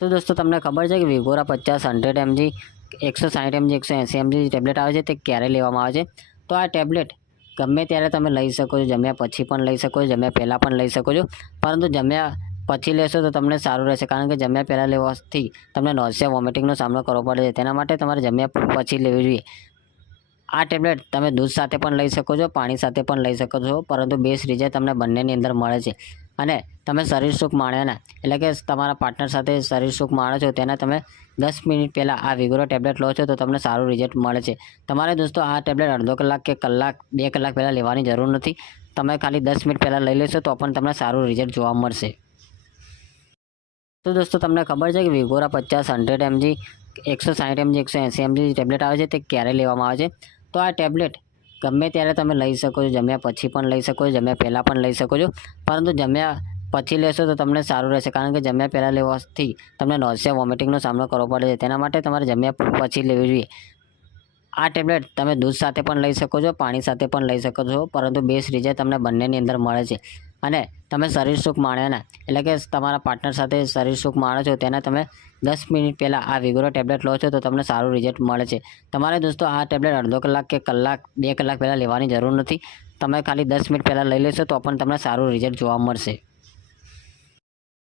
તો દોસ્તો તમને ખબર છે કે Vigora 50 100 mg 160 mg 180 mg tablet આવે છે તે ક્યારે લેવામાં આવે છે? તો આ ટેબ્લેટ ગમે ત્યારે તમે લઈ શકો છો, જમ્યા પછી પણ લઈ શકો છો, જમ્યા પહેલાં પણ લઈ શકો છો, પરંતુ જમ્યા પછી લેશો તો તમને સારું રહેશે, કારણ કે જમ્યા પહેલાં લેવાથી તમને નોઝિયા વોમિટિંગનો સામનો કરવો પડે છે. તેના માટે તમારે જમ્યા પછી લેવી જોઈએ. આ ટેબ્લેટ તમે દૂધ સાથે પણ લઈ શકો છો, પાણી સાથે પણ લઈ શકો છો, પરંતુ બેસ્ટ રિઝલ્ટ તમને બંનેની અંદર મળે છે. અને તમે શરીર સુખ માણ્યાના એટલે કે તમારા પાર્ટનર સાથે શરીર સુખ માણો છો તેના તમે 10 મિનિટ પહેલાં આ વિગોરો ટેબ્લેટ લો છો તો તમને સારું રિઝલ્ટ મળે છે. તમારે દોસ્તો આ ટેબ્લેટ અડધો કલાક કે કલાક 2 કલાક પહેલાં લેવાની જરૂર નથી. તમે ખાલી 10 મિનિટ પહેલાં લઈ લેશો તો પણ તમને સારું રિઝલ્ટ જોવા મળશે. તો દોસ્તો તમને ખબર છે કે Vigora 50 100 mg 160 mg 180 mg tablet આવે છે તે ક્યારે લેવામાં આવે છે? તો આ ટેબ્લેટ ગમે ત્યારે તમે લઈ શકો છો, જમ્યા પછી પણ લઈ શકો છો, જમ્યા પહેલાં પણ લઈ શકો છો, પરંતુ જમ્યા પછી લેશો તો તમને સારું રહેશે, કારણ કે જમ્યા પહેલાં લેવાથી તમને નોઝિયા વોમિટિંગનો સામનો કરવો પડે છે. તેના માટે તમારે જમ્યા પછી લેવી જોઈએ. આ ટેબ્લેટ તમે દૂધ સાથે પણ લઈ શકો છો, પાણી સાથે પણ લઈ શકો છો, પરંતુ બેસ્ટ રિઝલ્ટ તમને બંનેની અંદર મળે છે. અને તમે શરીર સુખ માણ્યાના એટલે કે તમારા પાર્ટનર સાથે શરીર સુખ માણો છો તેના તમે 10 મિનિટ પહેલાં આ વિગોરો ટેબ્લેટ લો છો તો તમને સારું રિઝલ્ટ મળે છે. તમારે દોસ્તો આ ટેબ્લેટ અડધો કલાક કે કલાક 2 કલાક પહેલાં લેવાની જરૂર નથી. તમે ખાલી 10 મિનિટ પહેલાં લઈ લેશો તો પણ તમને સારું રિઝલ્ટ જોવા મળશે.